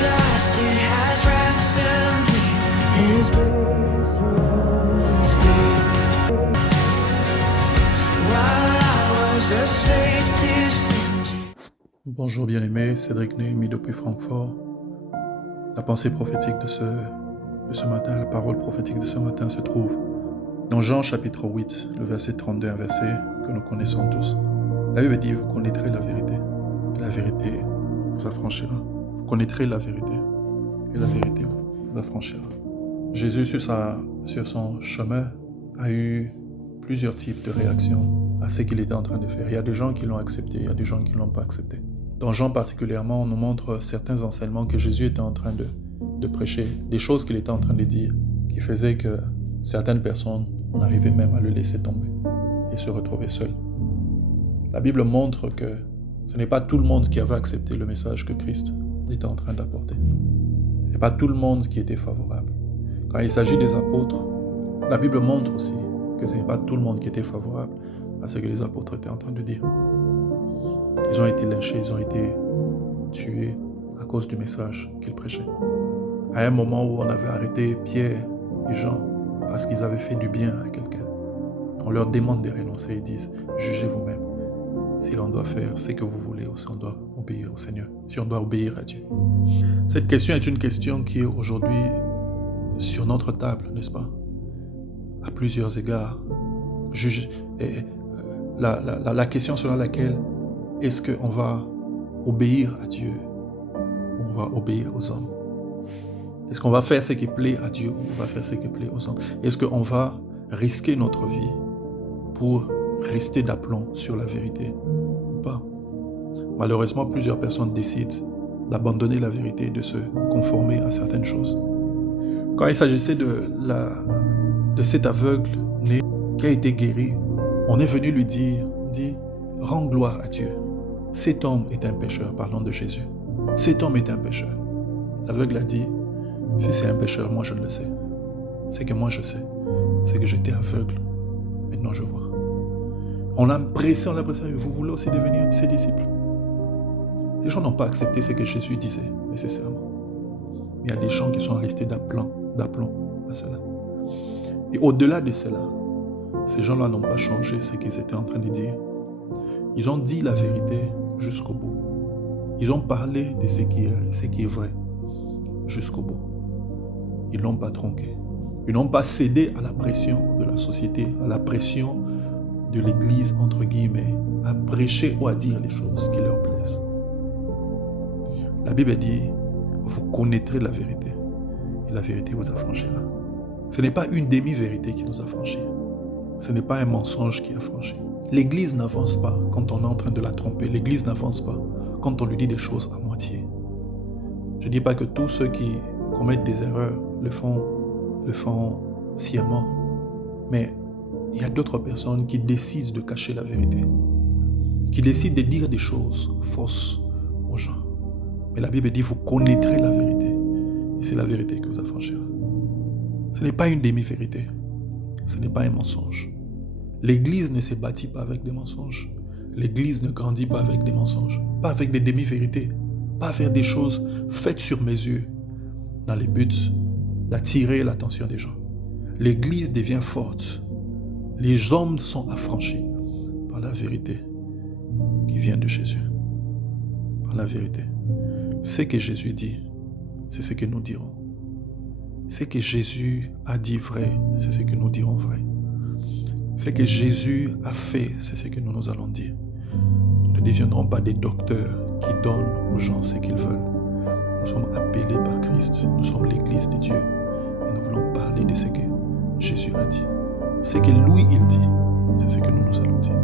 dust, it has ransomed me. His grace runs deep. While I was a slave to sin. Bonjour bien-aimés, Cédric Néhémie depuis Francfort. La pensée prophétique de ce matin, la parole prophétique de ce matin se trouve dans Jean chapitre 8, le verset 32, un verset que nous connaissons tous. La Bible dit, vous connaîtrez la vérité, et la vérité vous affranchira. Vous connaîtrez la vérité, et la vérité vous affranchira. Jésus, sur son chemin, a eu plusieurs types de réactions à ce qu'il était en train de faire. Il y a des gens qui l'ont accepté, il y a des gens qui ne l'ont pas accepté. Dans Jean particulièrement, on nous montre certains enseignements que Jésus était en train de prêcher, des choses qu'il était en train de dire, qui faisaient que certaines personnes, on arrivait même à le laisser tomber et se retrouver seul. La Bible montre que ce n'est pas tout le monde qui avait accepté le message que Christ était en train d'apporter. Ce n'est pas tout le monde qui était favorable. Quand il s'agit des apôtres, la Bible montre aussi que ce n'est pas tout le monde qui était favorable à ce que les apôtres étaient en train de dire. Ils ont été lynchés, ils ont été tués à cause du message qu'ils prêchaient. À un moment où on avait arrêté Pierre et Jean parce qu'ils avaient fait du bien à quelqu'un, on leur demande de renoncer. Ils disent, jugez vous-même si l'on doit faire ce que vous voulez ou si on doit obéir au Seigneur, si on doit obéir à Dieu. Cette question est une question qui est aujourd'hui sur notre table, n'est-ce pas? À plusieurs égards. La question selon laquelle est-ce qu'on va obéir à Dieu ou on va obéir aux hommes? Est-ce qu'on va faire ce qui plaît à Dieu ou on va faire ce qui plaît aux hommes? Est-ce qu'on va risquer notre vie pour rester d'aplomb sur la vérité ou pas? Malheureusement, plusieurs personnes décident d'abandonner la vérité et de se conformer à certaines choses. Quand il s'agissait de cet aveugle né qui a été guéri, on est venu lui dire, rends gloire à Dieu. Cet homme est un pécheur, parlant de Jésus. Cet homme est un pécheur. L'aveugle a dit, si c'est un pécheur, moi je le sais. C'est que moi je sais. C'est que j'étais aveugle. Maintenant je vois. On l'a pressé, vous voulez aussi devenir ses disciples. Les gens n'ont pas accepté ce que Jésus disait, nécessairement. Mais il y a des gens qui sont restés d'aplomb à cela. Et au-delà de cela, ces gens-là n'ont pas changé ce qu'ils étaient en train de dire. Ils ont dit la vérité jusqu'au bout. Ils ont parlé de ce qui est vrai jusqu'au bout. Ils ne l'ont pas tronqué. Ils n'ont pas cédé à la pression de la société, à la pression de l'Église, entre guillemets, à prêcher ou à dire les choses qui leur plaisent. La Bible dit, vous connaîtrez la vérité et la vérité vous affranchira. Ce n'est pas une demi-vérité qui nous affranchit. Ce n'est pas un mensonge qui affranchit. L'Église n'avance pas quand on est en train de la tromper. L'Église n'avance pas quand on lui dit des choses à moitié. Je ne dis pas que tous ceux qui commettent des erreurs le font sciemment. Mais il y a d'autres personnes qui décident de cacher la vérité, qui décident de dire des choses fausses aux gens. Mais la Bible dit, vous connaîtrez la vérité. Et c'est la vérité qui vous affranchira. Ce n'est pas une demi-vérité. Ce n'est pas un mensonge. L'Église ne se bâtit pas avec des mensonges. L'Église ne grandit pas avec des mensonges, pas avec des demi-vérités, pas faire des choses faites sur mesure dans le but d'attirer l'attention des gens. L'Église devient forte. Les hommes sont affranchis par la vérité qui vient de Jésus. Par la vérité. Ce que Jésus dit, c'est ce que nous dirons. Ce que Jésus a dit vrai, c'est ce que nous dirons vrai. Ce que Jésus a fait, c'est ce que nous allons dire. Nous ne deviendrons pas des docteurs qui donnent aux gens ce qu'ils veulent. Nous sommes appelés par Christ. Nous sommes l'Église de Dieu. Et nous voulons parler de ce que Jésus a dit. Ce que lui, il dit, c'est ce que nous allons dire.